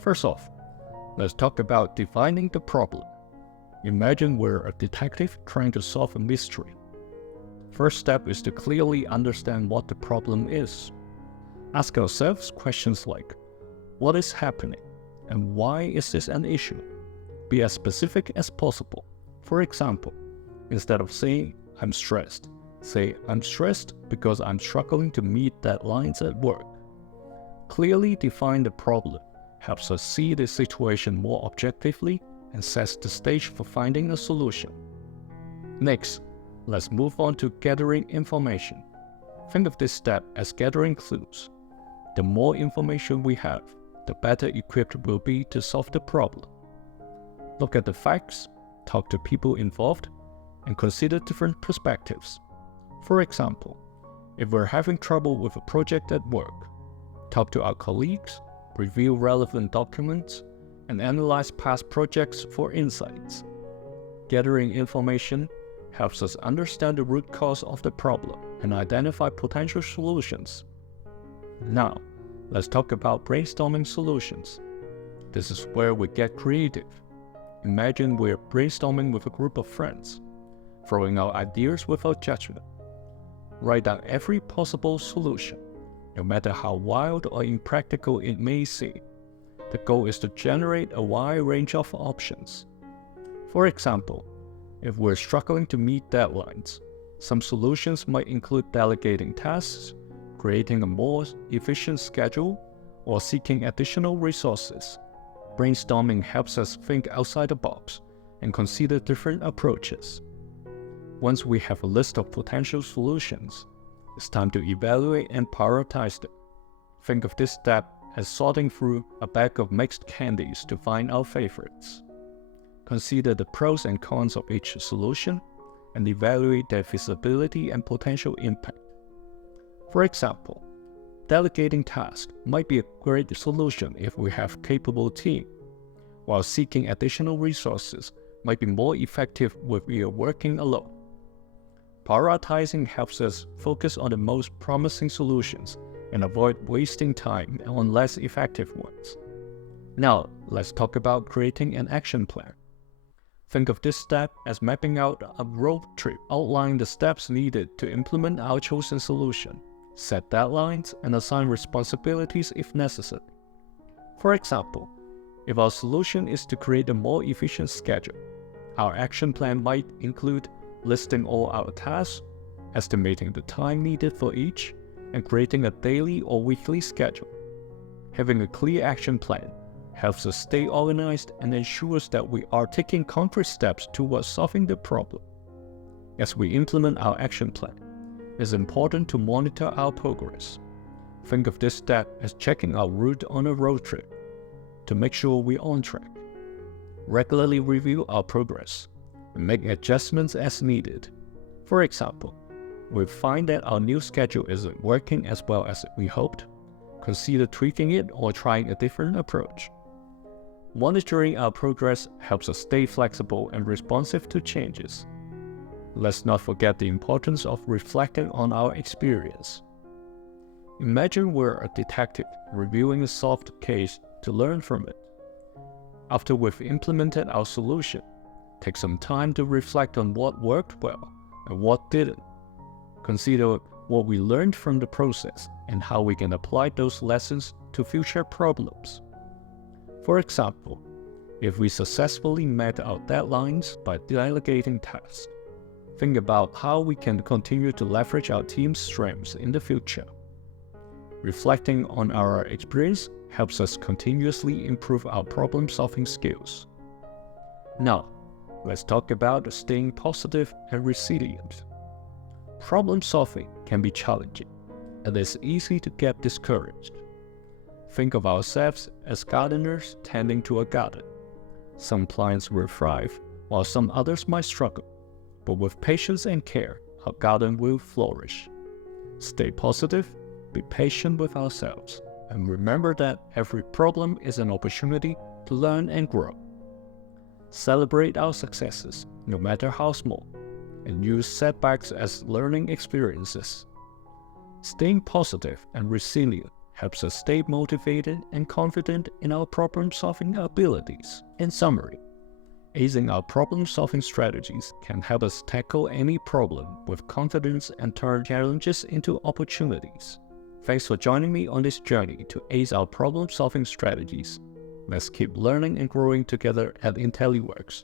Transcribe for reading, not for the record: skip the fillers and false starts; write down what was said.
First off, let's talk about defining the problem. Imagine we're a detective trying to solve a mystery. First step is to clearly understand what the problem is. Ask ourselves questions like, what is happening and why is this an issue? Be as specific as possible. For example, instead of saying, I'm stressed, say, I'm stressed because I'm struggling to meet deadlines at work. Clearly define the problem helps us see the situation more objectively and sets the stage for finding a solution. Next, let's move on to gathering information. Think of this step as gathering clues. The more information we have, the better equipped we'll be to solve the problem. Look at the facts, talk to people involved, and consider different perspectives. For example, if we're having trouble with a project at work, talk to our colleagues, review relevant documents, and analyze past projects for insights. Gathering information helps us understand the root cause of the problem and identify potential solutions. Now, let's talk about brainstorming solutions. This is where we get creative. Imagine we're brainstorming with a group of friends, throwing out ideas without judgment. Write down every possible solution, no matter how wild or impractical it may seem. The goal is to generate a wide range of options. For example, if we're struggling to meet deadlines, some solutions might include delegating tasks, creating a more efficient schedule, or seeking additional resources. Brainstorming helps us think outside the box and consider different approaches. Once we have a list of potential solutions, it's time to evaluate and prioritize them. Think of this step as sorting through a bag of mixed candies to find our favorites. Consider the pros and cons of each solution and evaluate their feasibility and potential impact. For example, delegating tasks might be a great solution if we have a capable team, while seeking additional resources might be more effective if we are working alone. Prioritizing helps us focus on the most promising solutions and avoid wasting time on less effective ones. Now, let's talk about creating an action plan. Think of this step as mapping out a road trip, outlining the steps needed to implement our chosen solution, set deadlines, and assign responsibilities if necessary. For example, if our solution is to create a more efficient schedule, our action plan might include listing all our tasks, estimating the time needed for each, and creating a daily or weekly schedule. Having a clear action plan helps us stay organized and ensures that we are taking concrete steps towards solving the problem. As we implement our action plan, it's important to monitor our progress. Think of this step as checking our route on a road trip to make sure we're on track. Regularly review our progress and make adjustments as needed. For example, we find that our new schedule isn't working as well as we hoped, consider tweaking it or trying a different approach. Monitoring our progress helps us stay flexible and responsive to changes. Let's not forget the importance of reflecting on our experience. Imagine we're a detective reviewing a solved case to learn from it. After we've implemented our solution, take some time to reflect on what worked well and what didn't. Consider what we learned from the process and how we can apply those lessons to future problems. For example, if we successfully met our deadlines by delegating tasks, think about how we can continue to leverage our team's strengths in the future. Reflecting on our experience helps us continuously improve our problem-solving skills. Now, let's talk about staying positive and resilient. Problem-solving can be challenging, and it's easy to get discouraged. Think of ourselves as gardeners tending to a garden. Some plants will thrive, while some others might struggle. But with patience and care, our garden will flourish. Stay positive, be patient with ourselves, and remember that every problem is an opportunity to learn and grow. Celebrate our successes, no matter how small, and use setbacks as learning experiences. Staying positive and resilient helps us stay motivated and confident in our problem-solving abilities. In summary, acing our problem-solving strategies can help us tackle any problem with confidence and turn challenges into opportunities. Thanks for joining me on this journey to ace our problem-solving strategies. Let's keep learning and growing together at IntelliWorks.